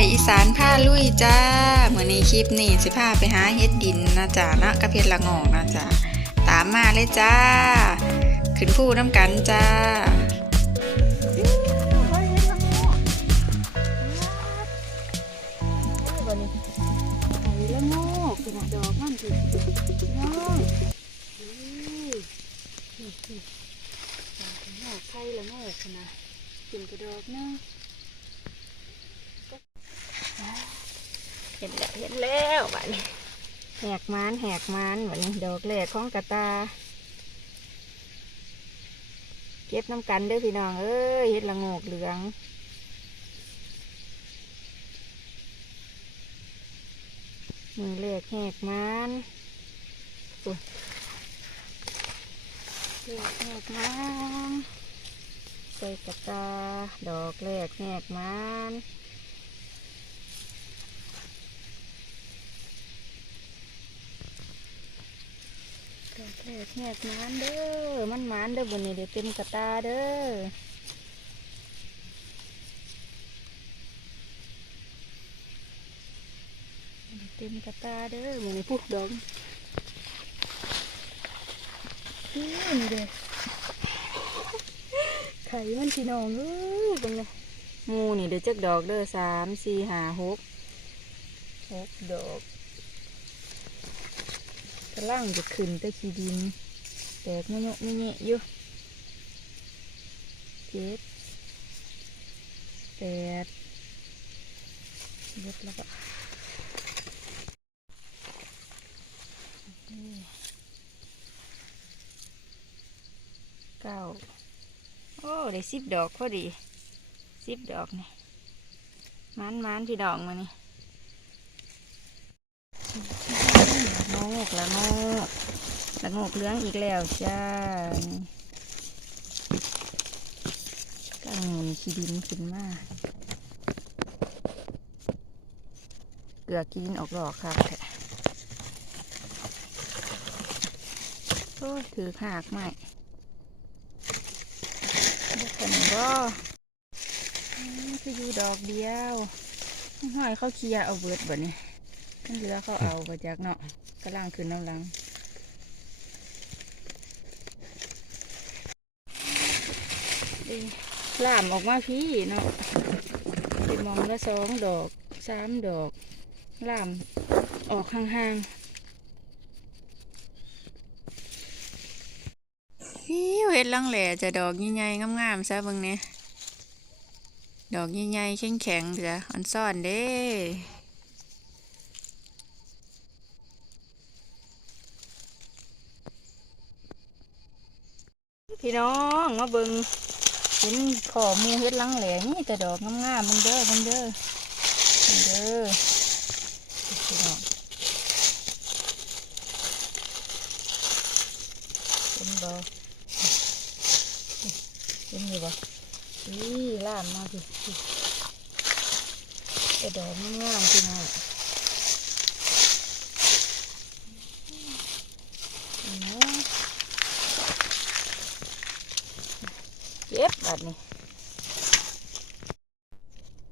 ยอีสานผ้าลุยจ้าเหมือนในคลิปนี่สิพาไปหาเฮ็ดดินนะจ๊ะนะกระเพชรละงอกนะจ๊ะตามมาเลยจ้า ขึ้นผู้น้ำกันจ้าไอ้ละงกขนาดดอกมันสิน้อยนี่นี่ดอกละโงไข่ละโงกขนาดกินกระดอกนึง เห็นแล้วเห็นแล้วบ้านี้แหกมันแหกมันวันนี้ดอกแรกของกระตา เก็บน้ำกันด้อพี่น้อง เอ้ยเห็ดละงกเหลืองมือเล็กแหกมันอุ๊ยเลกแหกมันใส่กระตา ดอกแรกแหกมันดอก แรกแหกมันเด้อ มันมันเด้อบนนี้เดี๋ยวเต็มกระตาเด้อเต็มกระตาเด้อเหมือนพวกดองนี่เด้อไข่มันพี่น้องเอ้ยตรงนี้มูนี่เดี๋ยวจักดอกเด้อสามสี่ห้าหกหกดอก กระล่างจะขึ้นแต่ขี้ดิน แตกไม่เยอะไม่เงี้ยอยู่เจ็ดแปดเย็ดแล้วก็เก้าโอ้ได้สิบดอกพอดีสิบดอกนี่มันมันพี่ดอกมานี่ละโงกละโงกละโงกเลื้องอีกแล้วจ้าก้างหมุนขี้ดินขึ้นมาเกลือกินออกดอกค่ะแท้โอ้ยถือหากใหม่เด็กกันบ่อืมคืออยู่ดอกเดียวห้อยเขาเคลียเอาเบิดบ่เนี่ยเหลือเขาเอาไปจากเนาะ กำลังขึ้นน้ำลังล่ามออกมาพี่เนาะไปมองละสองดอกสามดอกล่ามออกห่างๆฮิวเฮ็ดลังแหล่จะดอกใหญ่ๆงามๆซะบิ่งเนี่ยดอกใหญ่ๆแข็งๆจ้ะอันซ่อนเด้ พี่น้องมาเบิงเห็นขอมูเฮ็ดลังแหลนี่แต่ดอกงามๆมึงเด้อมึงเด้อมึงเด้อพี่น้องเห็นบ่เห็นอยู่บ่นี่ล่ามมาพี่พี่แต่ดอกงามๆพี่น้องเห็นไหม เก็ บาทนี่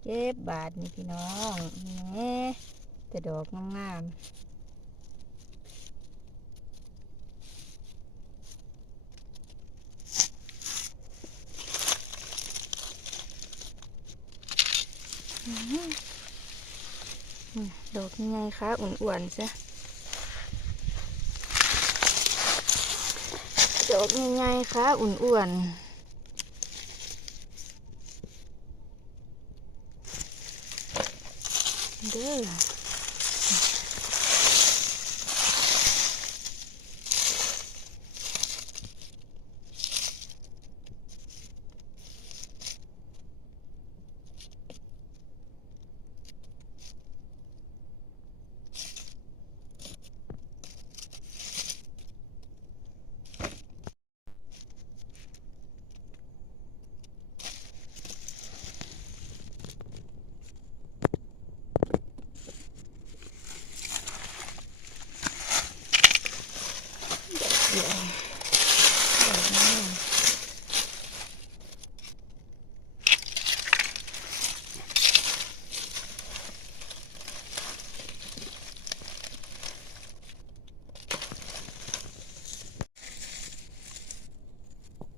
เก็บบาทนี่พี่น้องนี่แต่ดอกงามๆอื้อหืออืมดอกยังไงคะอ้วนๆซะดอกยังไงคะอ้วนๆ Good.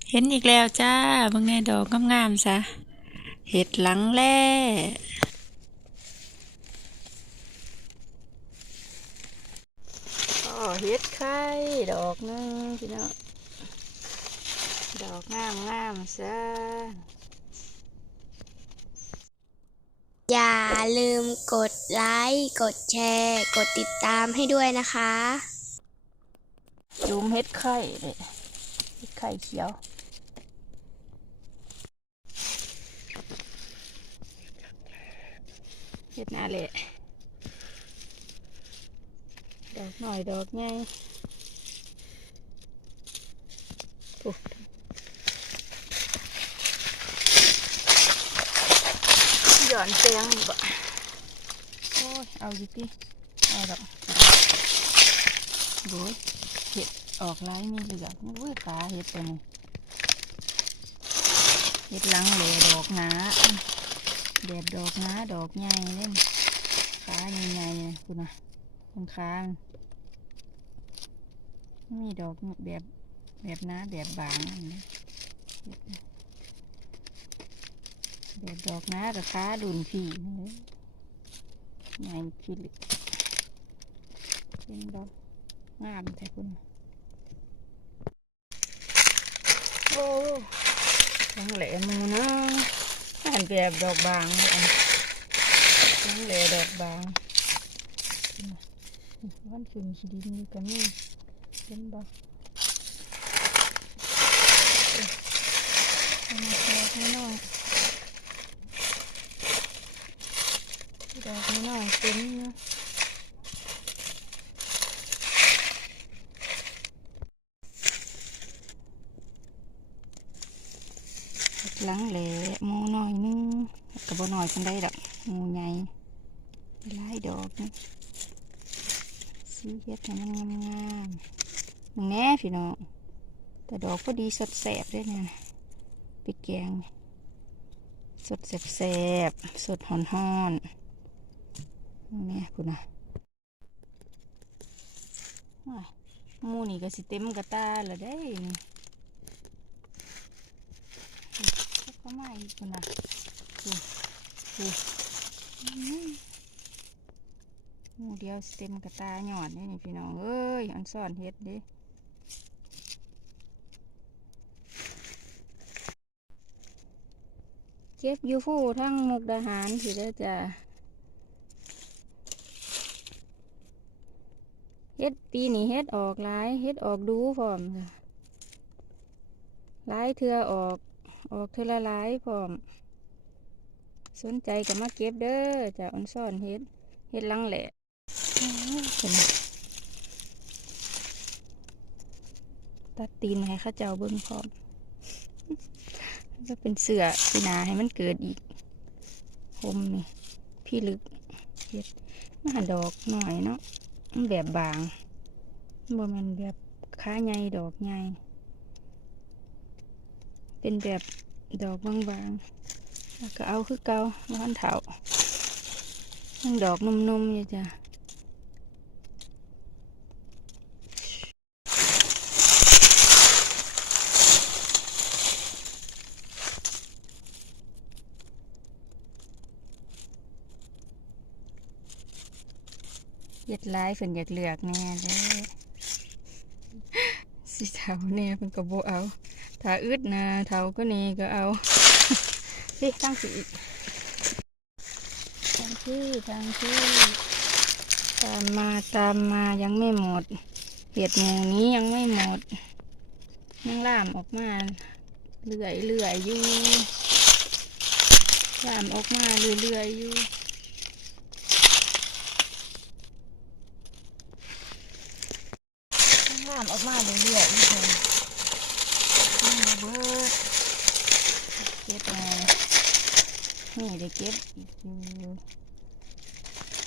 เด้อห็นอีกแล้วจ้าเบิ่งแน่ดอกงามๆซะ เห็ดหลังแล่ก็เห็ดไข่ดอกหนึงพี่น้องดอกงามงามๆซะอย่าลืมกดไลค์ กดแชร์ กดติดตามให้ด้วยนะคะ จุ่มเห็ดไข่เลยเห็ดไข่เขียว เห็ดหนาแหละดอกหน่อยดอกใหญ่โอ้หย่อนเตียงบ่โอ้ย เอาอยู่ที่เอาดอกโว้ยเห็ดออกไล่มีเหลืองโอ้ยขาเห็ดตัวนี้เห็ดหลังเหลดอกหนา แดดดอกนาดอกใหญ่เล่นขาใหญ่ๆเนี่ยคุณนะตรงค้างมีดอกแบบแบบหนาแบบบางแบบดอกหนากับขาดุนผีนั่นเลยใหญ่ขี้เหล็กเป็นดอกงามแต่คุณโอ้ทั้งแหลมมือนะ หันแบบดอกบางเลยอันแหลดอกบางคุณน่ะวันขึ้นขี้ดินนี่ก็มีเป็นดอกเอามาแชร์ให้หน่อยดอกน้อยเต็มนะ หลังแหล่มูน้อยนึงกระบอน้อยกันได้ดอกมูใหญ่หลายดอกนะสีเฮ็ดให้มันงามงามๆมึงแน่พี่น้องแต่ดอกก็ดีสดแสบด้วยเนี่ยไปแกงสดแสบแสบสดหอนหอนๆมึงแน่คุณนะว้ามูนี่ก็สิเต็มกระตาละได้นี่ ก็มาอีกคนนะดูดูหมูเดียวสเต็มกระตาหยอดนี่นี่พี่น้องเอ้ยอันซ่อนเฮ็ดด้เจ็บยู่ผู้ทั้งมุกดาหารสิเด้จ้ะเฮ็ดปีนี้เฮ็ดออกหลายเฮ็ดออกดูพร้อมจ้ะหลายเทือออก ออกเทอละหลายพร้อม สนใจก็มาเก็บเด้อจะอ่อนซ่อนเฮ็ดเฮ็ดลังแหละตัดตีนให้ข้าเจ้าเบิ้งพร้อมก็เป็นเสือปีนาให้มันเกิดอีกคมนี่พี่ลึกเฮ็ดมาหาดอกหน่อยเนาะแบบบางบ่แมันแบบค้าใหญ่ดอกใหญ่ เป็นแบบดอกบางๆแล้วก็เอาคือเกาล้านเถายังดอกนุ่มๆอยู่จ้ะเย็ดลายเพิ่นอยากเลือกแน่เลยสีเทาแน่เพิ่นก็บ่เอา ถ้าอึดนะเทาก็นี่ก็เอาพี่ตั้งสีตั้งที่ตั้งที่ตามมาตามมายังไม่หมดเห็ดหมูนี้ยังไม่หมดยังล่ามออกมาเรื่อยเรื่อยอยู่ล่ามออกมาเรื่อยเรื่อยอยู่ล่ามออกมาเรื่อยเรื่อยๆอยู่เพิ่น นี่มาเบิดเก็บมา นี่ได้เก็บอีกอยู่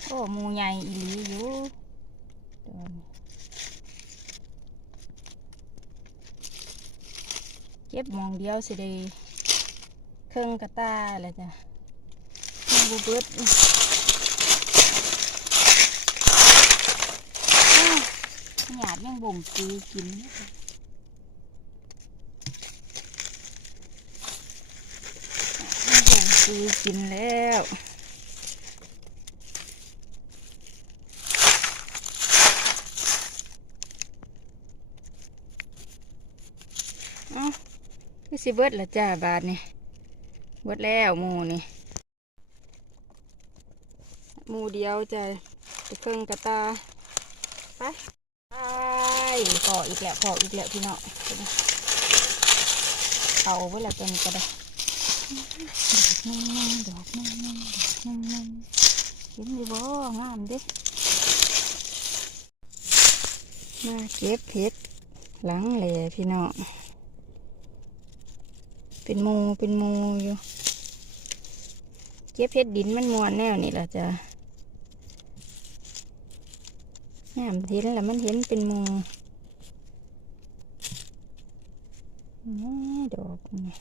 โอ้หมูใหญ่อีหลีอยู่ตอนนี้เก็บหมองเดียวสิได้เครื่องกระตาเลยจ้ะยังบ่เบิดอ้าวหยาดยังบ่งกีกินอยู่จ้ะ กินแล้วเอ้าคือสิเบิดละจ้าบาทนี่เบิดแล้วหมูนี่หมูเดียวจ้ะไปเครื่องกระตา ไปไปขออีกแล้วขออีกแล้วพี่น้องเอาไว้แล้วตัวนี้ก็ได้ ดอกนั่งนั่งดอกนั่งนั่ดอกนั่งนั่งเห็นอยู่บ่งามเด้มาเก็บเพชรหลังแหล่พี่น้องเป็นหมูเป็นหมูอยู่ เก็บเพชรดินมันมวนแนวนี่ล่ะจ้ะงามเห็นแล้วมันเห็นเป็นหมูนี่ดอกนี่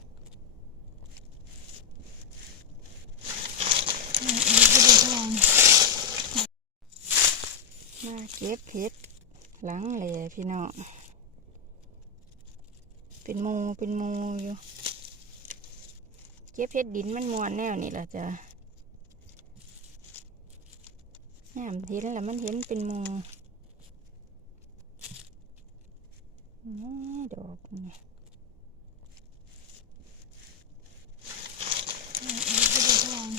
มา เก็บเพชรหลังแหล่พี่น้องเป็นโมเป็นโมอยู่ เก็บเพชรดินมันมวนแนวนี่แหละจ้ะงามเห็นแล้วมันเห็นเป็นโมนี่ดอกนี่เอาไปดูก่อน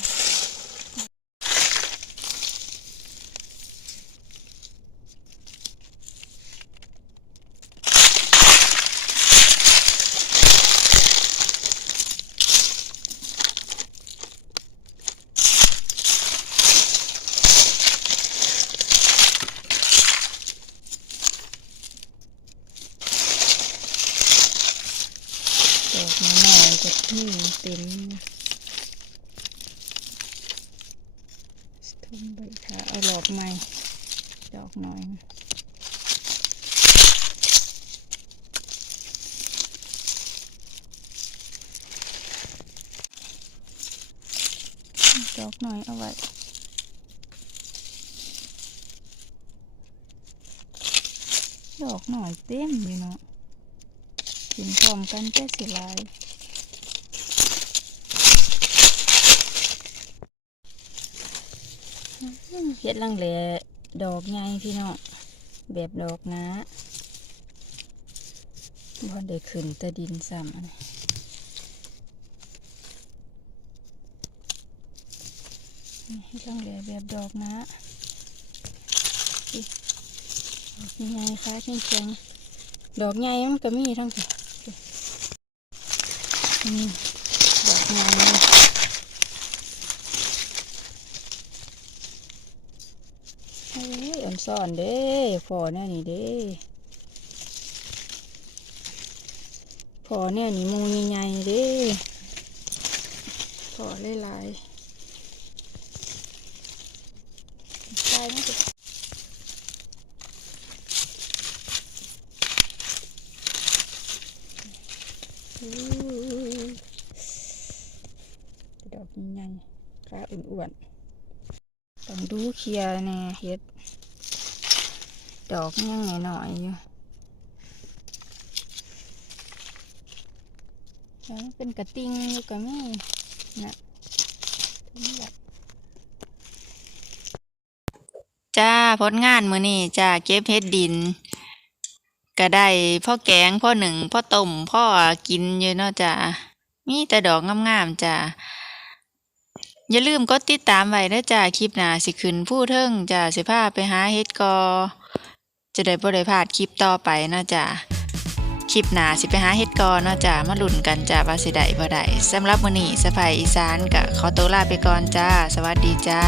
ด อกหน้อยจะที่เต็มสทุ่มใบขาเอาหลอกใหม่ ดอกหน้อยดอกหน้อยเอาไว้ดอกหน่อยเต็มอยู่เนาะ กินพร้อมกันแค่สิลายเฮ็ดลังแหลดอกใหญ่พี่น้องแบบดอกนะบอนได้ขึ้นแต่ดินซ้ำอันนี้ลังแหลแบบดอกนะนี่ใหญ่ค่ะแข็งๆดอกใหญ่มันก็มีทั้งสิ นี่ดอกไม้เฮ้ยอ่อนซ่อนเด้พอแน่นี่เด้พอแน่นี่มูใหญ่ๆเด้พอหลายๆใช่ไหมจ๊ะอู้ ดอกใหญ่ๆขาอ้วนๆต้องดู เคลียร์แน่เฮ็ด ดอกยังหน่อยๆอยู่แล้วเป็นกระติงอยู่ก็มีนะจ้าผลงานมือนี้จ้าเก็บเฮ็ดดินก็ได้พ่อแกงพ่อหนึ่งพ่อต้มพ่อกินอยู่เนาะจ้ามีแต่ดอกงามๆจ้า อย่าลืมกดติดตามไว้นะจ้าคลิปหน้าสิขึ้นผู้เทิงจ้าสิพาไปหาเฮ็ดกอ จะได้บ่ได้พลาดคลิปต่อไปนะจ้าคลิปหน้าสิไปหาเฮ็ดกอเนาะจ้ามาลุ้นกันจ้าว่าสิได้บ่ได้สำหรับมื้อนี้สะพายอีสานก็ขอตัวลาไปก่อนจ้า สวัสดีจ้า